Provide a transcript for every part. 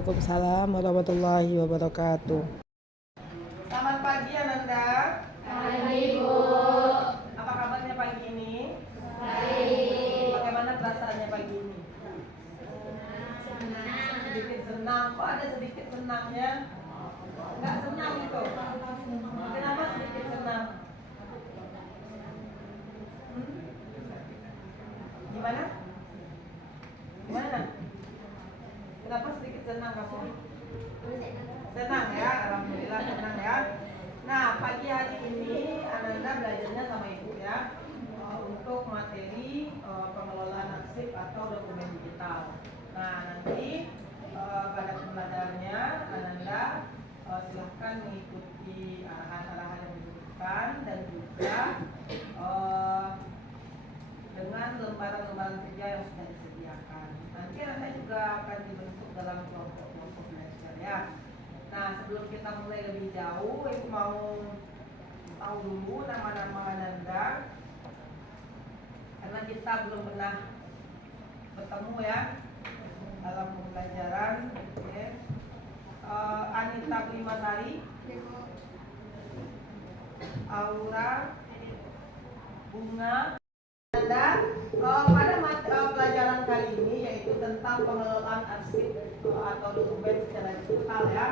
Waalaikumsalam warahmatullahi wabarakatuh. Selamat pagi Ananda. Pagi, Bu. Apa kabarnya pagi ini? Baik. Bagaimana perasaannya pagi ini? Senang. Sedikit senang. Kok ada sedikit senangnya? Enggak senang itu. Kenapa sedikit senang? Hmm? Gimana? Gimana? Kenapa sedikit senang kamu? Senang ya, alhamdulillah senang ya. Nah, pagi hari ini Ananda belajarnya sama Ibu ya untuk materi pengelolaan arsip atau dokumen digital. Nah, nanti pada pembelajarannya Ananda silahkan mengikuti arahan-arahan yang diberikan dan juga dengan lembaran-lembaran kerja yang sudah disediakan. Nanti Ananda juga akan dibentuk dalam kelompok-kelompok belajar ya. Nah, sebelum kita mulai lebih jauh, Ibu mau tahu dulu nama-nama Ananda karena kita belum pernah bertemu ya dalam pembelajaran. Oke. Anita Primasari, Aura, Bunga. Pada pelajaran kali ini yaitu tentang pengelolaan arsip atau dokumen secara digital ya.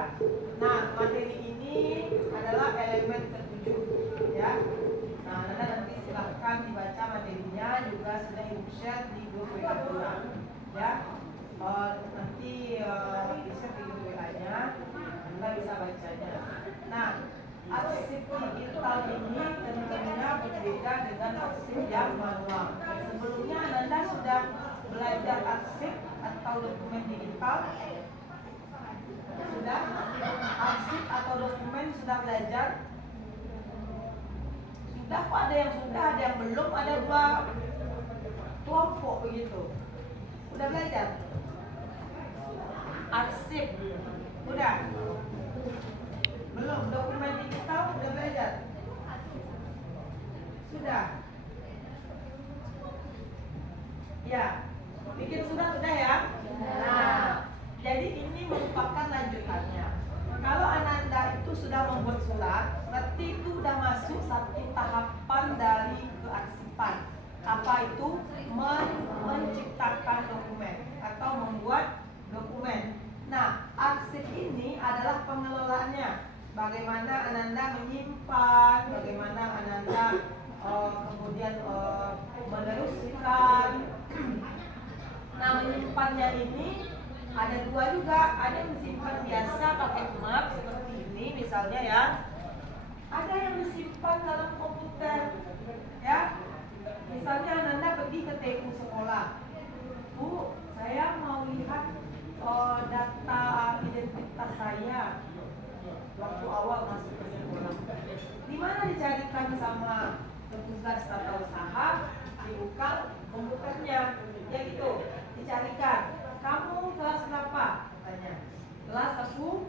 Nah, materi ini adalah elemen ketujuh ya. Nah, nanti silahkan dibaca materinya, juga sudah Ibu share di grup WA ya. Nanti di share di grup WA-nya, Anda bisa bacanya. Nah, arsip digital ini tentunya berbeda dengan arsip yang manual. Sebelumnya Anda sudah belajar arsip atau dokumen digital? Sudah? Arsip atau dokumen sudah belajar? Sudah, kok ada yang sudah, ada yang belum, ada dua kelompok begitu. Sudah belajar? Arsip? Sudah? Belum, dokumen digital sudah belajar? Sudah? Ya, bikin sudah ya? Nah, jadi ini merupakan lanjutannya. Kalau Ananda itu sudah membuat surat, berarti itu sudah masuk satu tahapan dari kearsipan. Apa itu? Menciptakan dokumen atau membuat dokumen. Nah, arsip ini adalah pengelolaannya. Bagaimana Ananda menyimpan, bagaimana Ananda kemudian meneruskan. Nah, menyimpannya ini ada dua juga. Ada yang disimpan biasa pakai map seperti ini misalnya ya. Ada yang disimpan dalam komputer ya. Misalnya Ananda pergi ke TU sekolah. Bu, saya mau lihat data identitas saya waktu awal masuk ke sekolah. Di mana dicarikan sama petugas tata usaha? Dibuka komputernya, ya gitu, dicarikan. Kamu kelas berapa? Katanya. Kelas aku.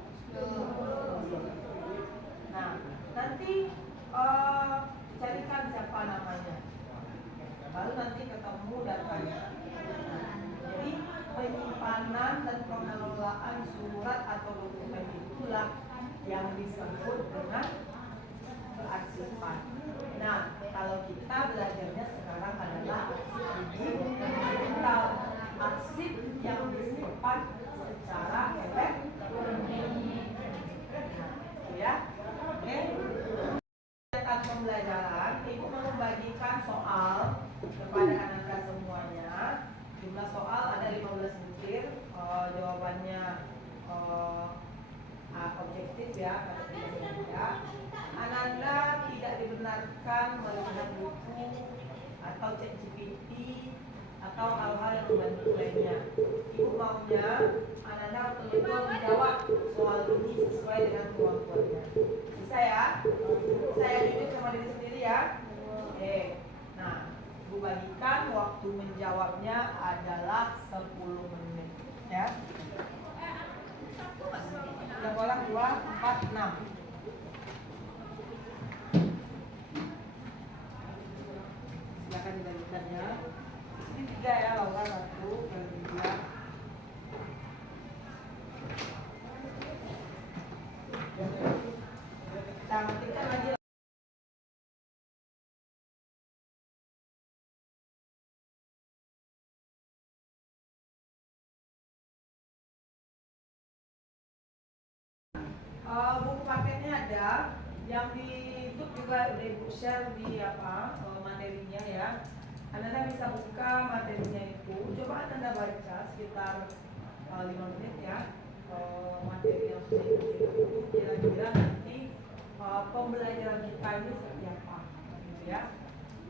Nah, nanti carikan siapa namanya. Baru nanti ketemu datanya. Jadi penyimpanan dan pengelolaan surat atau dokumen itulah yang disebut dengan kearsipan. Nah, kalau kita belajarnya sekarang adalah arsip digital, arsip yang disimpan secara elektronik. Nah, ya, oke. Tentang pembelajaran, Ibu mau membagikan soal kepada anak-anak semuanya. Jumlah soal ada 15 butir. Jawabannya objektif ya, Ananda tidak dibenarkan melihat buku atau ChatGPT atau hal-hal yang membantu lainnya. Ibu maunya Ananda betul-betul menjawab soal ini sesuai dengan kemampuannya. Bisa ya? Saya jujur sama diri sendiri ya. Oke. Nah, Ibu bagikan waktu menjawabnya adalah 10 menit ya. Udah bolak 2, 4, 6. Silakan dibagikan ya. Ini 3 ya, Laura 1, Valeria Buku paketnya ada, yang di YouTube juga udah ibu share di materinya ya. Anda bisa buka materinya itu, coba Anda baca sekitar 5 menit ya. Materi yang sudah itu kira-kira nanti pembelajaran kita ini seperti apa, gitu ya.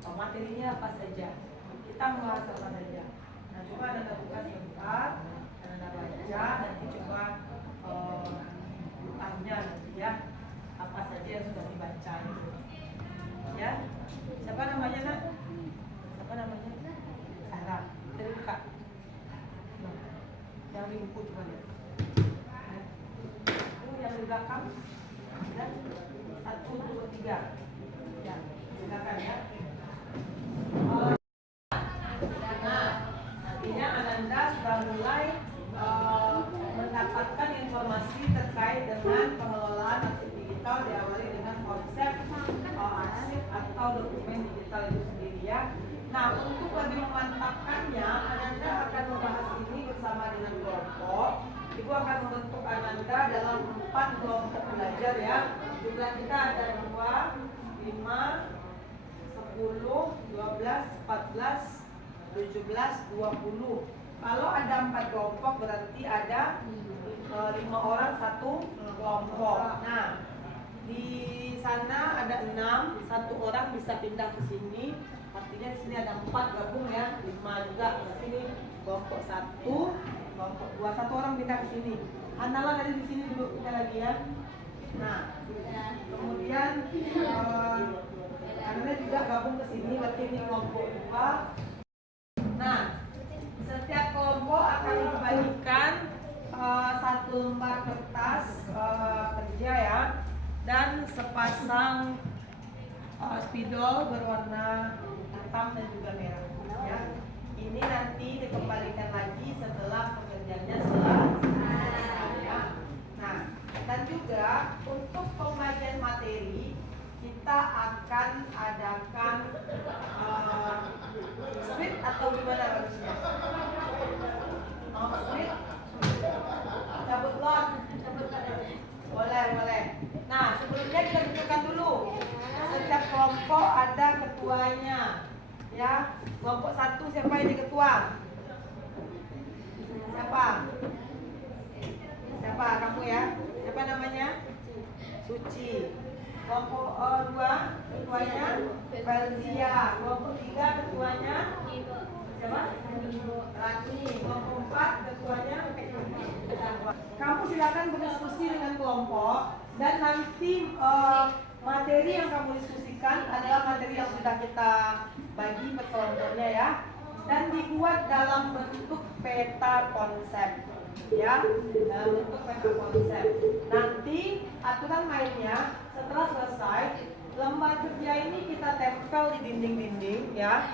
Materinya apa saja, kita membahas apa saja. Nah, coba Anda buka sebentar, Anda baca, nanti coba tanya nanti ya, apa saja yang sudah dibaca itu. Ya, siapa namanya nak? Siapa namanya? Sarah. Dari buka. Nah, yang di buku coba lihat. Itu yang di belakang. Ya. 1, 2, 3. Ya, silakan ya. Nah, nantinya Ananda sudah mulai mendapatkan informasi terkait dengan pengelolaan arsip digital, diawali dengan konsep arsip atau dokumen digital itu sendiri ya. Nah, untuk lebih memantapkannya, Ananda akan membahas ini bersama dengan kelompok. Ibu akan membentuk Ananda dalam 4 kelompok belajar ya. Jumlah kita ada 2, 5, 10, 12, 14, 17, 20. Kalau ada 4 kelompok berarti ada 5 orang satu kelompok. Nah, di sana ada 6, 1 orang bisa pindah ke sini. Artinya di sini ada 4 gabung ya, 5 juga. Berarti ini kelompok 1, kelompok 2, 1 orang pindah ke sini. Andalah dari di sini dulu kita lagi ya. Nah, kemudian Anda juga gabung ke sini, berarti ini kelompok 2. Nah, setiap kelompok akan dibagikan 1 lembar kertas kerja ya, dan sepasang spidol berwarna hitam dan juga merah ya. Ini nanti dikembalikan lagi setelah pekerjaannya selesai ya. Nah, dan juga untuk pembagian materi kita akan adakan split atau gimana bagusnya? Split, cabut lot, boleh. Nah, sebelumnya kita tentukan dulu. Setiap kelompok ada ketuanya, ya. Kelompok 1 siapa ini ketua? Siapa? Kamu ya. Siapa namanya? Suci. Kelompok 2 ketuanya Belgia. Kelompok 3 ketuanya siapa? Rani. Kelompok 4 ketuanya kamu silakan berdiskusi dengan kelompok, dan nanti materi yang kamu diskusikan adalah materi yang sudah kita bagi per kelompoknya ya, dan dibuat dalam bentuk peta konsep ya, dalam bentuk peta konsep. Nanti aturan mainnya setelah selesai lembar kerja ini kita tempel di dinding-dinding ya.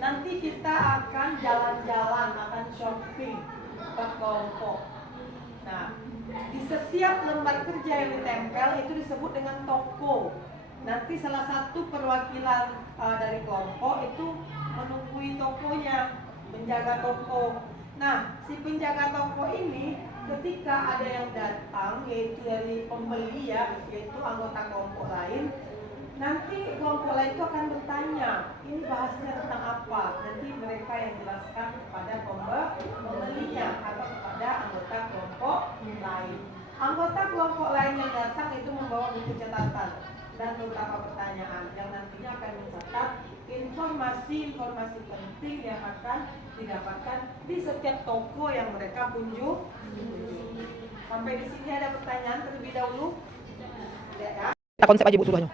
Nanti kita akan jalan-jalan, akan shopping per kelompok. Nah, di setiap lembar kerja yang ditempel itu disebut dengan toko. Nanti salah satu perwakilan dari kelompok itu menunggui tokonya, menjaga toko. Nah, si penjaga toko ini ketika ada yang datang, yaitu dari pembeli ya, yaitu anggota kelompok lain, nanti kelompok lain itu akan bertanya, ini bahasnya tentang apa? Nanti mereka yang jelaskan kepada pembelinya atau kepada anggota kelompok lain. Anggota kelompok lain yang datang itu membawa buku catatan dan beberapa pertanyaan yang nantinya akan mencatat informasi-informasi penting yang akan didapatkan di setiap toko yang mereka kunjungi. Sampai di sini ada pertanyaan terlebih dahulu? Tidak ya? Kita konsep aja Bu suruhnya.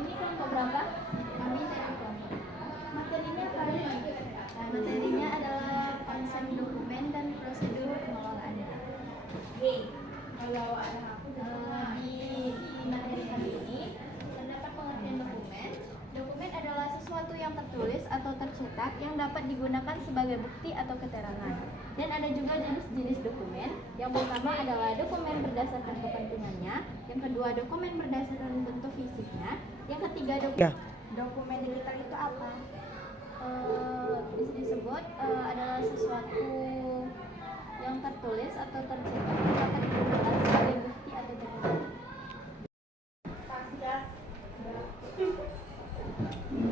Ini kelompok berapa? Kami dari kelompok. Materinya apa aja? Materinya adalah konsep dokumen dan prosedur pengelolaannya. Kalau ada di materi kali ini terdapat pengertian cetak yang dapat digunakan sebagai bukti atau keterangan. Dan ada juga jenis-jenis dokumen. Yang pertama adalah dokumen berdasarkan kepentingannya, yang kedua dokumen berdasarkan bentuk fisiknya, yang ketiga Ya. dokumen digital itu apa? Bisa disebut adalah sesuatu yang tertulis atau tercetak yang dapat digunakan sebagai bukti atau keterangan.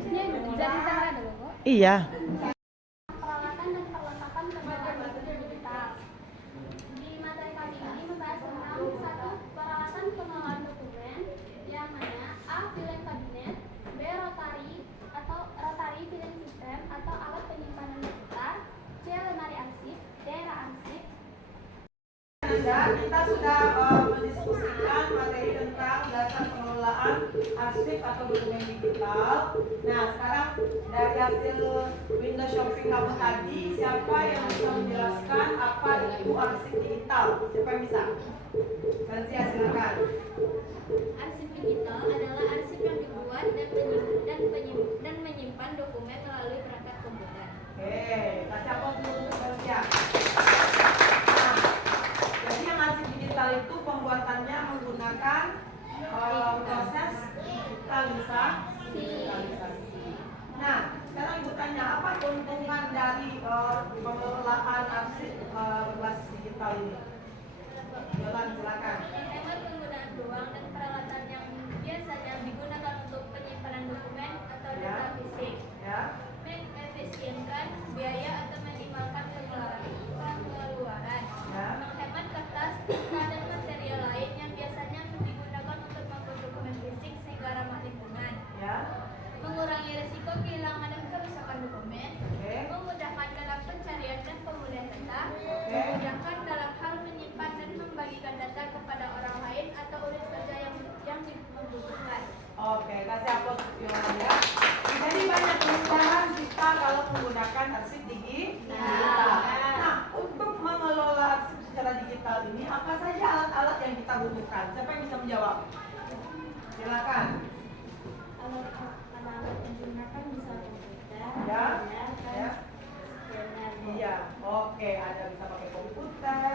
Ini bisa disangka dulu, Bu. Iya. Peralatan dan perlengkapan penggunaan dokumen digital. Di materi kali ini membahas tentang satu peralatan pengelolaan dokumen, yang mana A. Filing cabinet, B. Rotary filing system atau alat penyimpanan digital, C. lemari arsip, D. rak-arsip. Kita sudah mendiskusikan materi tentang dasar pengelolaan arsip atau dokumen digital. Nah, sekarang dari hasil window shopping kamu tadi, siapa yang bisa menjelaskan apa itu arsip digital? Siapa yang bisa? Nanti silakan. Arsip digital adalah arsip yang dibuat dan menyimpan dokumen melalui perangkat komputer. Oke, kasih apa dulu untuk Belgia? Jadi yang arsip digital itu pembuatannya menggunakan proses digitalisasi. Nah, sekarang ibu tanya, apa keuntungan dari pengelolaan arsip berbasis digital ini? Yolan, silakan. Menghemat penggunaan ruang dan peralatan yang biasanya digunakan untuk penyimpanan dokumen atau data fisik. Ya. Mengefisienkan biaya atau minimalkan pengeluaran. Ya. Menghemat kertas, tinta, dan material lain yang biasanya digunakan untuk membuat dokumen fisik sehingga ramah lingkungan. Ya. Mengurangi risiko kehilangan dan kerusakan dokumen. Oke. Memudahkan dalam pencarian dan pemulihan data. Oke. Memudahkan dalam hal menyimpan dan membagikan data kepada orang lain atau unit kerja yang membutuhkan. Oke, kasih aplaus untuk Yolan ya. Jadi banyak kemudahan kita kalau menggunakan arsip digital. Nah, untuk mengelola arsip secara digital ini, apa saja alat-alat yang kita butuhkan? Siapa yang bisa menjawab? Silakan. Alat-alat yang digunakan bisa komputer, Ya. Ya. Iya, oke, ada bisa pakai komputer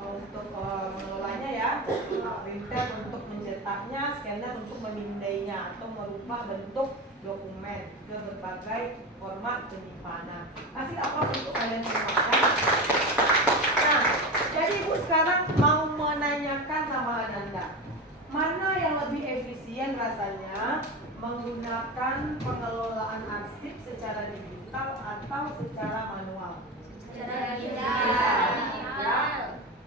untuk mengelolanya ya, printer untuk mencetaknya, scanner untuk memindainya atau merubah bentuk dokumen ke berbagai format penyimpanan. Kasih apa untuk kalian semuanya? Nah, jadi ibu sekarang mau menanyakan sama Ananda, mana yang lebih efisien rasanya menggunakan pengelolaan arsip secara digital atau secara manual? Secara Ya.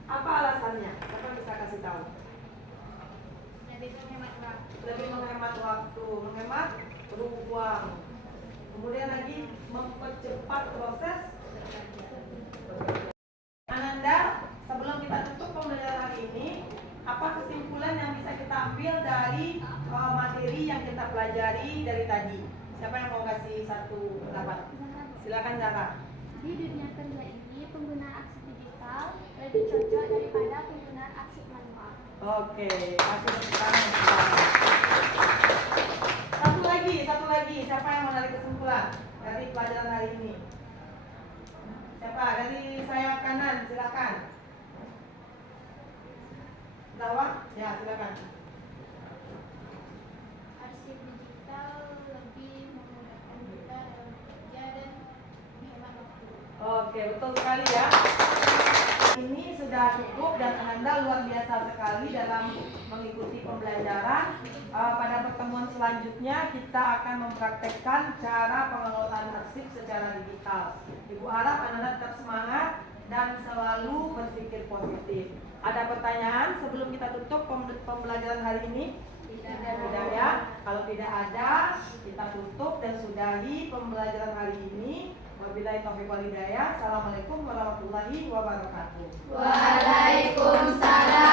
Apa alasannya? Siapa bisa kasih tahu? lebih menghemat waktu. Lebih menghemat waktu, menghemat ruang. Kemudian lagi mempercepat proses. Ananda, sebelum kita tutup pembelajaran hari ini, apa kesimpulan yang bisa kita ambil dari materi yang kita pelajari dari tadi? Siapa yang mau kasih satu pendapat? Silakan Zara. Di dunia kerja ini, penggunaan arsip digital lebih cocok daripada penggunaan arsip manual. Oke, kasih tepuk tangan. Satu lagi. Siapa yang menarik kesimpulan dari pelajaran hari ini? Siapa? Dari sayap kanan, silakan. Zawak? Ya, silakan. Arsip digital lebih memudahkan kita dalam bekerja dan menghemat waktu. Oke, betul sekali ya. Ini sudah cukup dan Ananda luar biasa sekali dalam mengikuti pembelajaran. Pada pertemuan selanjutnya kita akan mempraktekkan cara pengelolaan arsip secara digital. Ibu harap Ananda tetap semangat dan selalu berpikir positif. Ada pertanyaan sebelum kita tutup pembelajaran hari ini? Tidak ya. Kalau tidak ada, kita tutup dan sudahi pembelajaran hari ini. Wabillahi taufiq wal hidayah. Assalamualaikum warahmatullahi wabarakatuh. Waalaikumsalam.